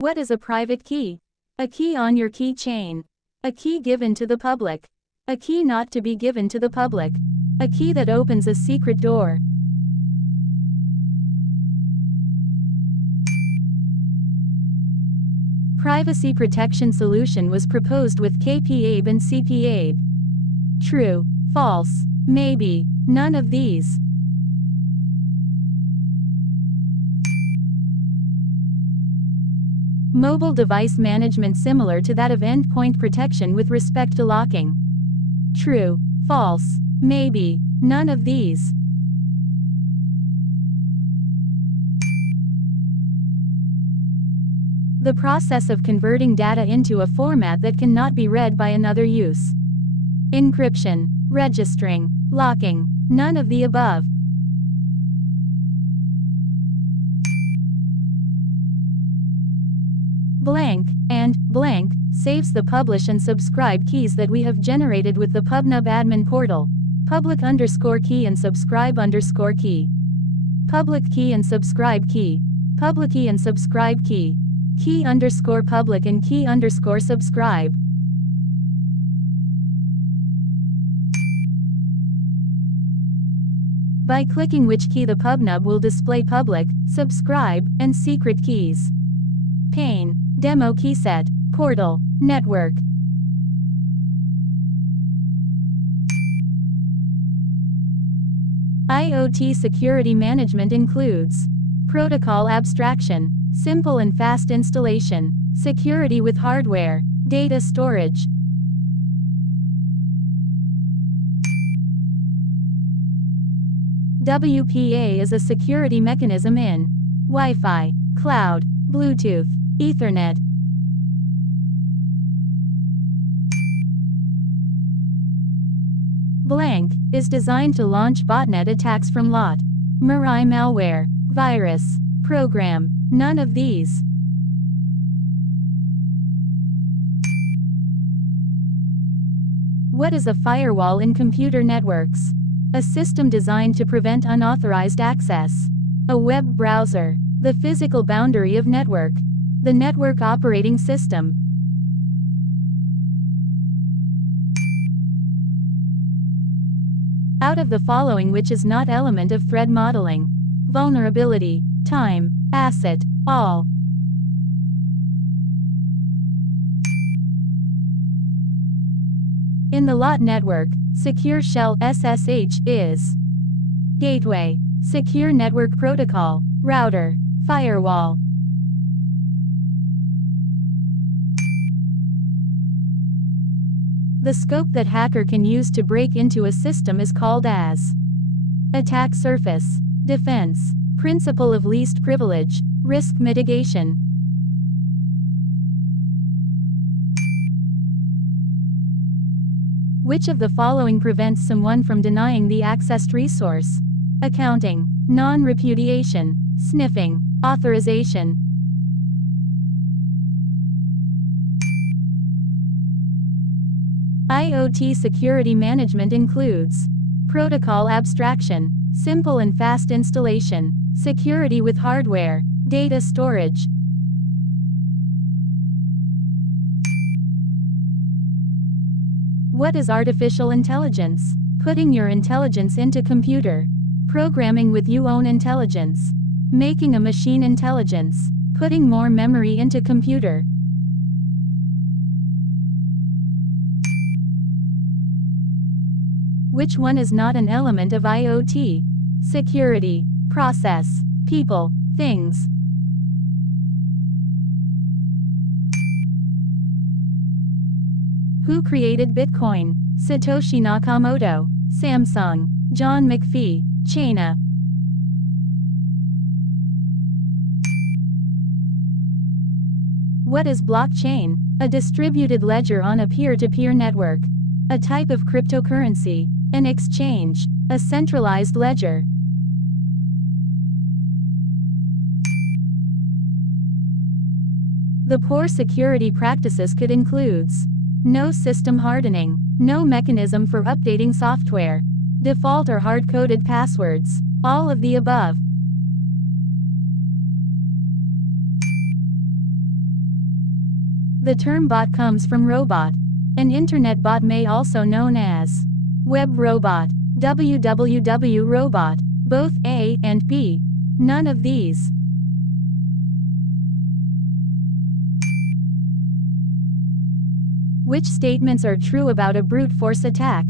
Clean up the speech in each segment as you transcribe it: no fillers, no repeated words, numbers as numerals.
What is a private key? A key on your key chain. A key given to the public. A key not to be given to the public. A key that opens a secret door. Privacy protection solution was proposed with KP-ABE and CP-ABE. True, false, maybe, none of these. Mobile device management similar to that of endpoint protection with respect to locking. True, false, maybe, none of these. The process of converting data into a format that cannot be read by another use. Encryption, registering, locking, none of the above. Blank and blank saves the publish and subscribe keys that we have generated with the PubNub admin portal. Public_key and subscribe_key. Public key and subscribe key. Public key and subscribe key. Key_public and key_subscribe. By clicking which key, the PubNub will display public, subscribe, and secret keys. Pane, demo keyset, portal, network. IoT security management includes protocol abstraction, simple and fast installation, security with hardware, data storage. WPA is a security mechanism in Wi-Fi, cloud, Bluetooth, Ethernet. Blank is designed to launch botnet attacks from LOT. Mirai malware, virus, program, none of these. What is a firewall in computer networks? A system designed to prevent unauthorized access. A web browser. The physical boundary of network. The network operating system. Out of the following, which is not element of threat modeling? Vulnerability, time, asset, all. In the LOT network, Secure Shell SSH is gateway, secure network protocol, router, firewall. The scope that hacker can use to break into a system is called as attack surface, defense, principle of least privilege, risk mitigation. Which of the following prevents someone from denying the accessed resource? Accounting, non-repudiation, sniffing, authorization. IoT security management includes protocol abstraction, simple and fast installation, security with hardware, data storage. What is artificial intelligence? Putting your intelligence into computer. Programming with your own intelligence. Making a machine intelligence. Putting more memory into computer. Which one is not an element of IoT? Security, process, people, things. Who created Bitcoin? Satoshi Nakamoto, Samsung, John McPhee, China. What is blockchain? A distributed ledger on a peer-to-peer network. A type of cryptocurrency. An exchange. A centralized ledger. The poor security practices could includes no system hardening, no mechanism for updating software, default or hard-coded passwords, all of the above. The term bot comes from robot. An internet bot may also known as web robot, www robot, both A and B. None of these. Which statements are true about a brute force attack?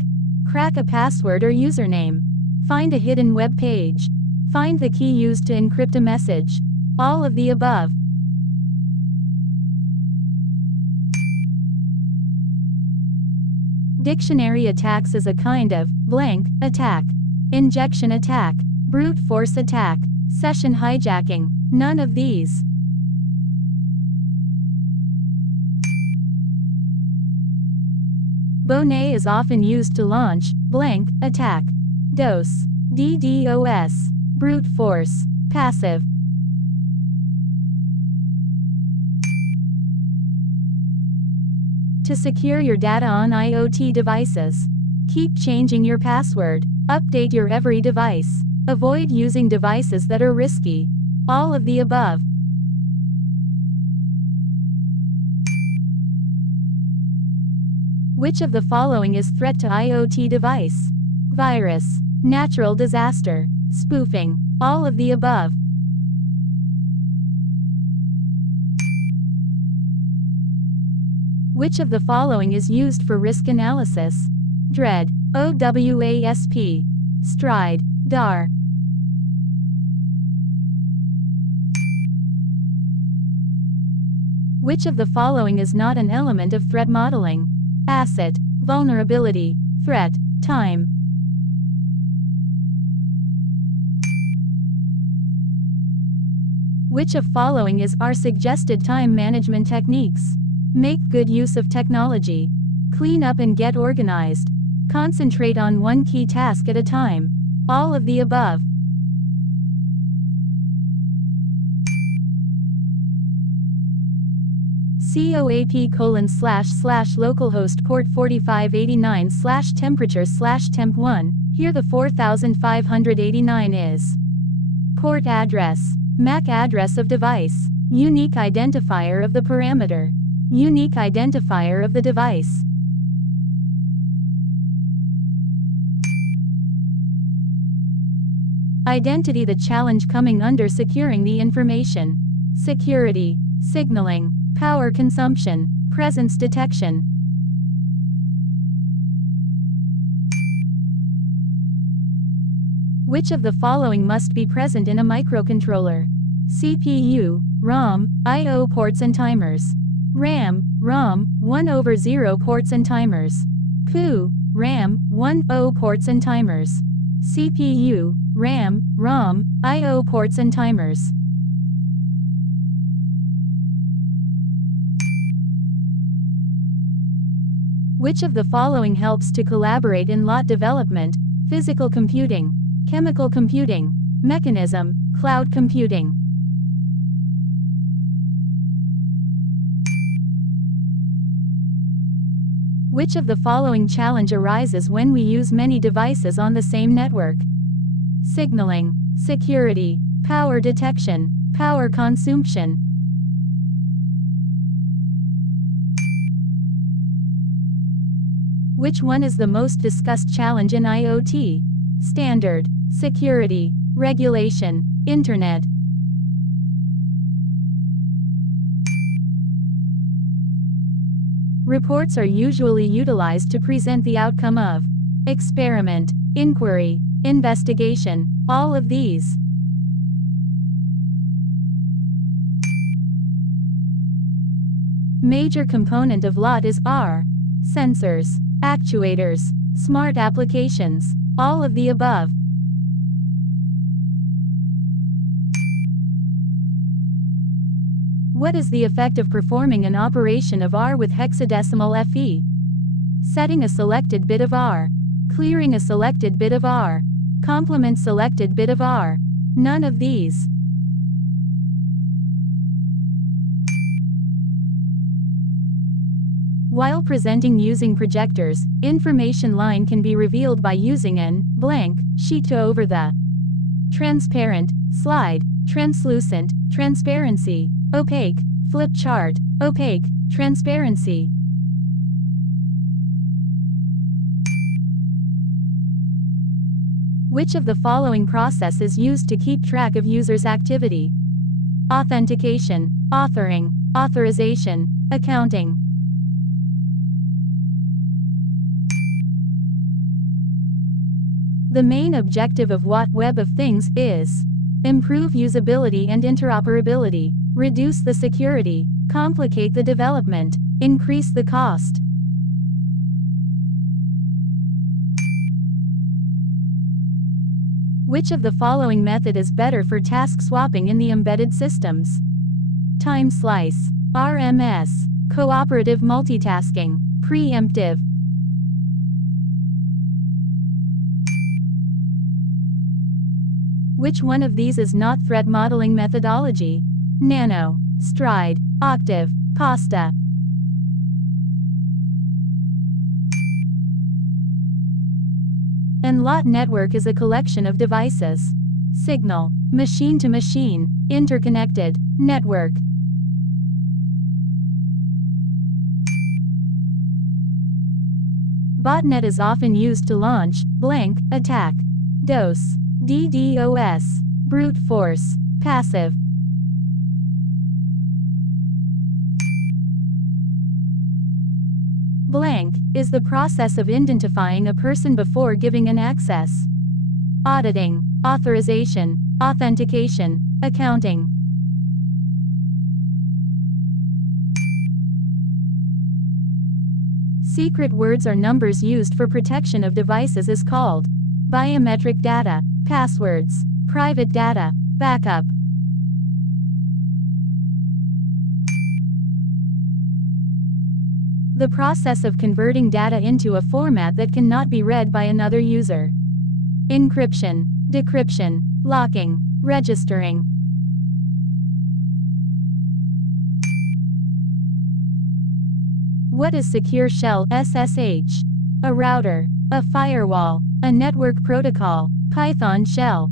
Crack a password or username. Find a hidden web page. Find the key used to encrypt a message. All of the above. Dictionary attacks is a kind of blank attack. Injection attack, brute force attack, session hijacking. None of these. Bonnet is often used to launch blank attack. DOS, DDoS, brute force, passive. To secure your data on IoT devices. Keep changing your password. Update your every device. Avoid using devices that are risky. All of the above. Which of the following is threat to IoT device? Virus, natural disaster, spoofing. All of the above. Which of the following is used for risk analysis? DREAD, OWASP, STRIDE, DAR. Which of the following is not an element of threat modeling? Asset, vulnerability, threat, time. Which of following is our suggested time management techniques? Make good use of technology. Clean up and get organized. Concentrate on one key task at a time. All of the above. COAP://localhost port 4589/temperature/temp1. Here the 4589 is port address, MAC address of device, unique identifier of the parameter, unique identifier of the device. Identity. The challenge coming under securing the information. Security, signaling, power consumption, presence detection. Which of the following must be present in a microcontroller? CPU, ROM, I/O ports and timers. RAM, ROM, 1/0 ports and timers. PU, RAM, 1/0 ports and timers. CPU, RAM, ROM, I/O ports and timers. Which of the following helps to collaborate in lot development? Physical computing, chemical computing, mechanism, cloud computing. Which of the following challenge arises when we use many devices on the same network? Signaling, security, power detection, power consumption. Which one is the most discussed challenge in IoT? Standard, security, regulation, internet. Reports are usually utilized to present the outcome of experiment, inquiry, investigation, all of these. Major component of lot is R. Sensors, actuators, smart applications, all of the above. What is the effect of performing an operation of R with hexadecimal FE? Setting a selected bit of R. Clearing a selected bit of R. Complement selected bit of R. None of these. While presenting using projectors, information line can be revealed by using an blank sheet to over the transparent, slide, translucent, transparency, opaque, flip chart, Opaque, transparency. Which of the following process is used to keep track of users' activity? Authentication, authoring, authorization, accounting. The main objective of what Web of Things is: improve usability and interoperability, reduce the security, complicate the development, increase the cost. Which of the following method is better for task swapping in the embedded systems? Time slice, RMS, cooperative multitasking, preemptive. Which one of these is not threat modeling methodology? Nano, Stride, Octave, Pasta. NIELIT network is a collection of devices. Signal, machine to machine, interconnected, network. Botnet is often used to launch, blank, attack. DOS, DDoS, brute force, passive. Blank is the process of identifying a person before giving an access. Auditing, authorization, authentication, accounting. Secret words or numbers used for protection of devices is called biometric data, passwords, private data, backup. The process of converting data into a format that cannot be read by another user. Encryption, decryption, locking, registering. What is Secure Shell (SSH)? A router, a firewall, a network protocol, Python shell.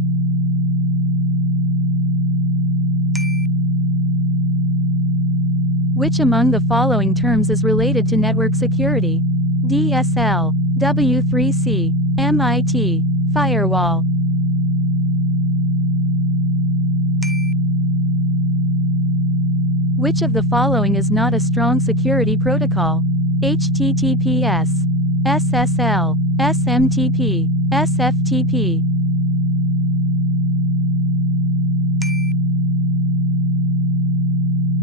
Which among the following terms is related to network security? DSL, W3C, MIT, firewall. Which of the following is not a strong security protocol? HTTPS, SSL, SMTP, SFTP.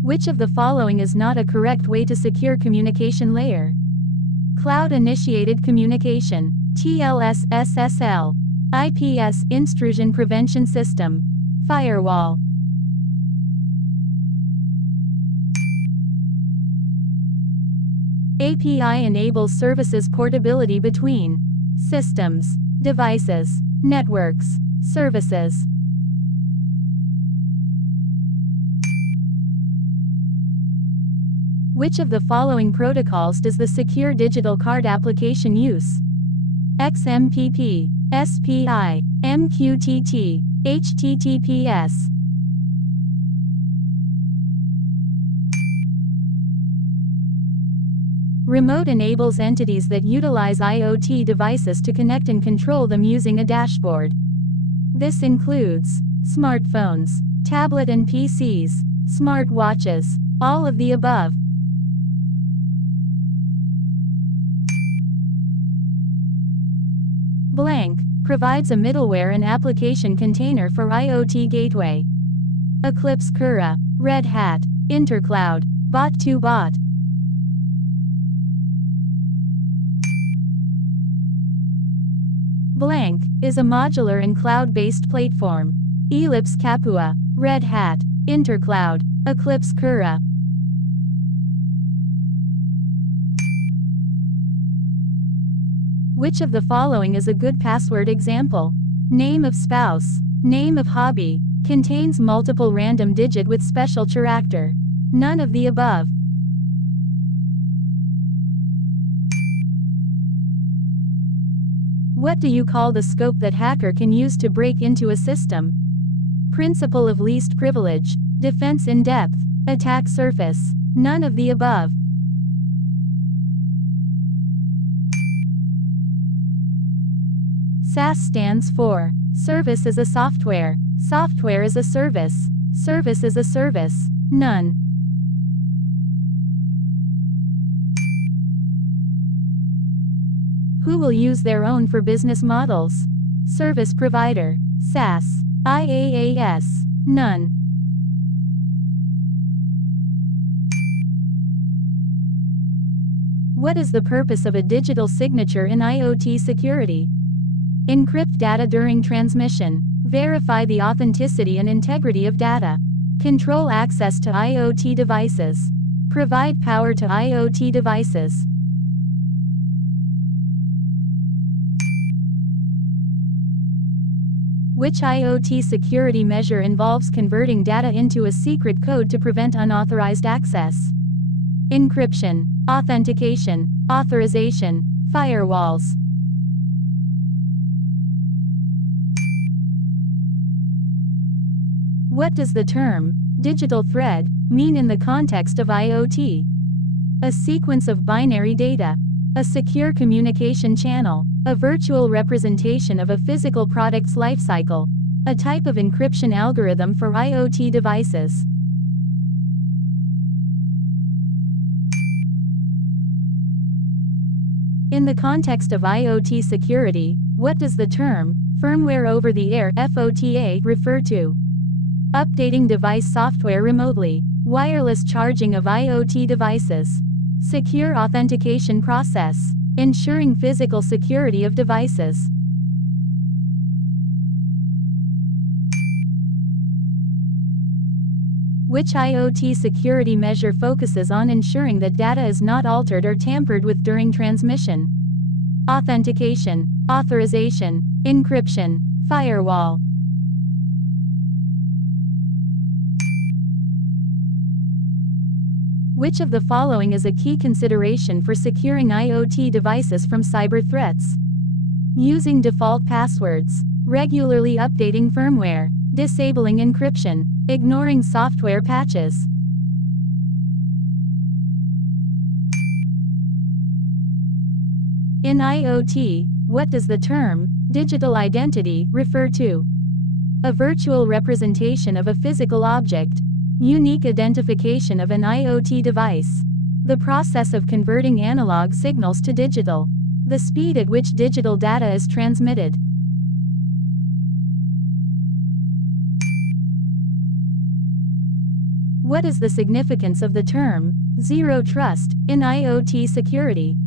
Which of the following is not a correct way to secure communication layer? Cloud-initiated communication, TLS SSL, IPS intrusion prevention system, firewall. API enables services portability between systems, devices, networks, services. Which of the following protocols does the Secure Digital Card application use? XMPP, SPI, MQTT, HTTPS. Remote enables entities that utilize IoT devices to connect and control them using a dashboard. This includes smartphones, tablet and PCs, smartwatches, all of the above. Blank provides a middleware and application container for IoT gateway. Eclipse Cura, Red Hat, Intercloud, Bot2Bot. Blank is a modular and cloud-based platform. Ellipse Capua, Red Hat, Intercloud, Eclipse Cura. Which of the following is a good password example? Name of spouse, name of hobby, contains multiple random digit with special character. None of the above. What do you call the scope that hacker can use to break into a system? Principle of least privilege, defense in depth, attack surface, None of the above. SaaS stands for Service as a Software. Software as a Service. Service as a Service. None. Who will use their own for business models? Service provider. SaaS. IaaS. None. What is the purpose of a digital signature in IoT security? Encrypt data during transmission. Verify the authenticity and integrity of data. Control access to IoT devices. Provide power to IoT devices. Which IoT security measure involves converting data into a secret code to prevent unauthorized access? Encryption, authentication, authorization, firewalls. What does the term digital thread mean in the context of IoT? A sequence of binary data. A secure communication channel. A virtual representation of a physical product's lifecycle. A type of encryption algorithm for IoT devices. In the context of IoT security, what does the term firmware over the air (FOTA) refer to? Updating device software remotely. Wireless charging of IoT devices. Secure authentication process. Ensuring physical security of devices. Which IoT security measure focuses on ensuring that data is not altered or tampered with during transmission? Authentication, authorization, encryption, firewall. Which of the following is a key consideration for securing IoT devices from cyber threats? Using default passwords, regularly updating firmware, disabling encryption, ignoring software patches. In IoT, what does the term digital identity refer to? A virtual representation of a physical object. Unique identification of an IoT device. The process of converting analog signals to digital. The speed at which digital data is transmitted. What is the significance of the term zero trust in IoT security?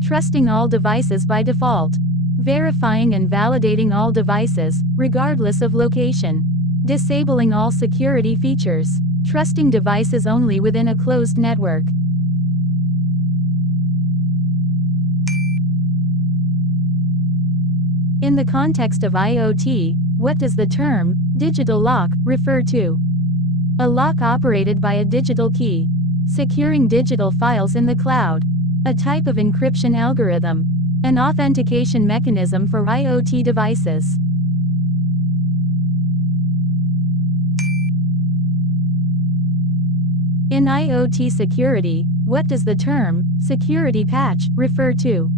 Trusting all devices by default. Verifying and validating all devices, regardless of location. Disabling all security features. Trusting devices only within a closed network. In the context of IoT, what does the term digital lock refer to? A lock operated by a digital key. Securing digital files in the cloud. A type of encryption algorithm. An authentication mechanism for IoT devices. In IoT security, what does the term security patch refer to?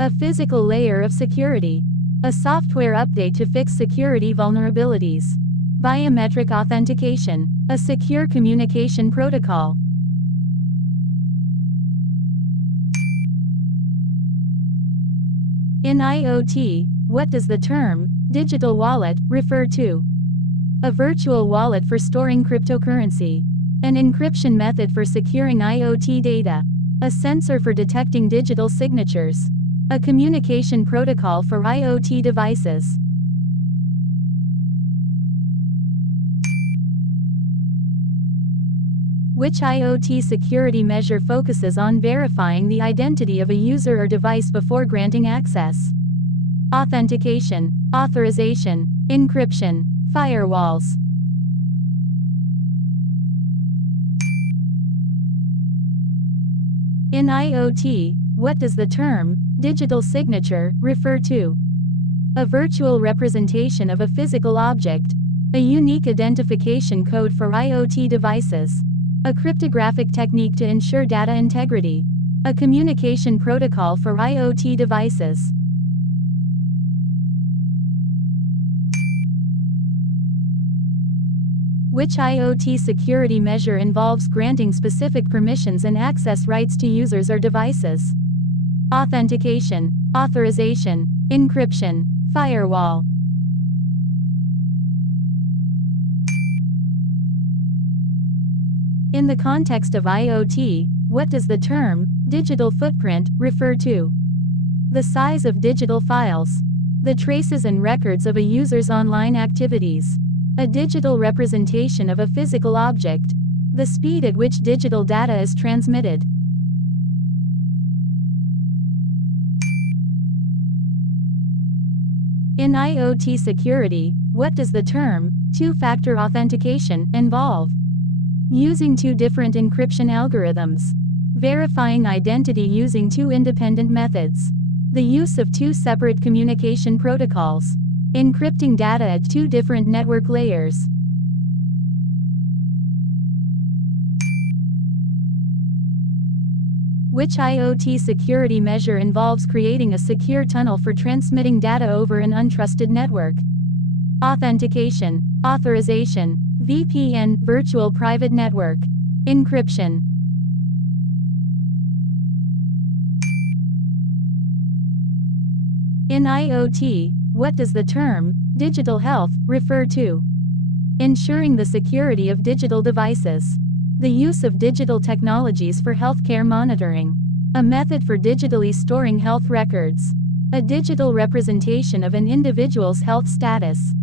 A physical layer of security. A software update to fix security vulnerabilities. Biometric authentication. A secure communication protocol. In IoT, what does the term digital wallet refer to? A virtual wallet for storing cryptocurrency. An encryption method for securing IoT data. A sensor for detecting digital signatures. A communication protocol for IoT devices. Which IoT security measure focuses on verifying the identity of a user or device before granting access? Authentication, authorization, encryption, firewalls. In IoT, what does the term digital signature refer to? A virtual representation of a physical object. A unique identification code for IoT devices. A cryptographic technique to ensure data integrity. A communication protocol for IoT devices. Which IoT security measure involves granting specific permissions and access rights to users or devices? Authentication, authorization, encryption, firewall. In the context of IoT, what does the term digital footprint refer to? The size of digital files. The traces and records of a user's online activities. A digital representation of a physical object. The speed at which digital data is transmitted. In IoT security, what does the term two-factor authentication involve? Using two different encryption algorithms. Verifying identity using two independent methods. The use of two separate communication protocols. Encrypting data at two different network layers. Which IoT security measure involves creating a secure tunnel for transmitting data over an untrusted network? Authentication, authorization, VPN, virtual private network, encryption. In IoT, what does the term digital health refer to? Ensuring the security of digital devices. The use of digital technologies for healthcare monitoring. A method for digitally storing health records. A digital representation of an individual's health status.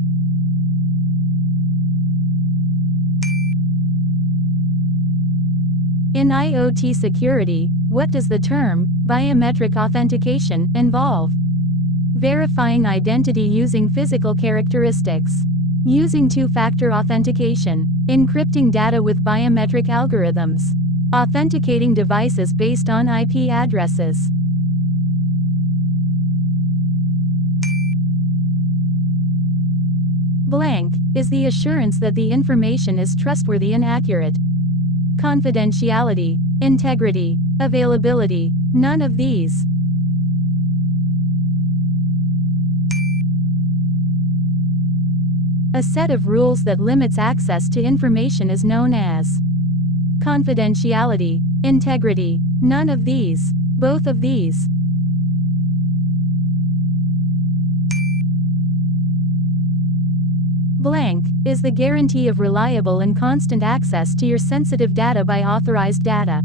In IoT security, what does the term biometric authentication involve? Verifying identity using physical characteristics. Using two-factor authentication. Encrypting data with biometric algorithms. Authenticating devices based on IP addresses. Blank is the assurance that the information is trustworthy and accurate. Confidentiality, integrity, availability, none of these. A set of rules that limits access to information is known as confidentiality, integrity, none of these, both of these. Blank is the guarantee of reliable and constant access to your sensitive data by authorized data.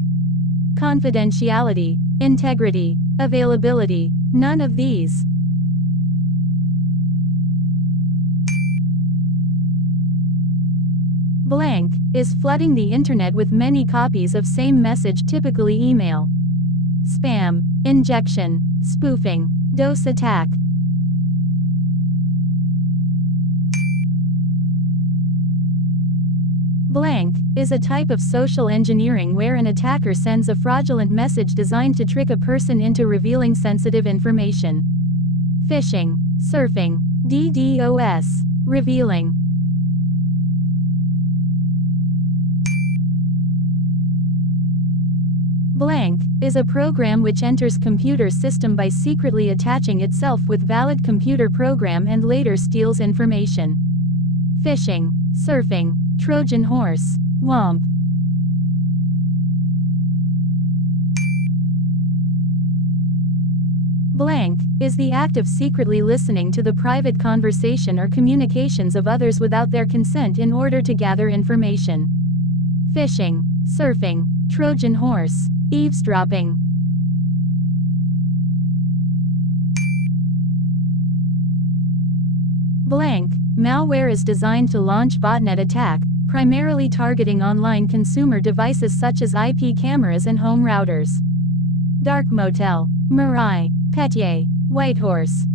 Confidentiality, integrity, availability, none of these. Blank is flooding the internet with many copies of same message, typically email. Spam, injection, spoofing, DOS attack. Blank is a type of social engineering where an attacker sends a fraudulent message designed to trick a person into revealing sensitive information. Phishing, surfing, DDoS, revealing. Blank is a program which enters computer system by secretly attaching itself with valid computer program and later steals information. Phishing, surfing, Trojan horse, WOMP. Blank is the act of secretly listening to the private conversation or communications of others without their consent in order to gather information. Phishing, surfing, Trojan horse, eavesdropping. Blank malware is designed to launch botnet attack, primarily targeting online consumer devices such as IP cameras and home routers. Dark Motel, Mirai, Petye, Whitehorse.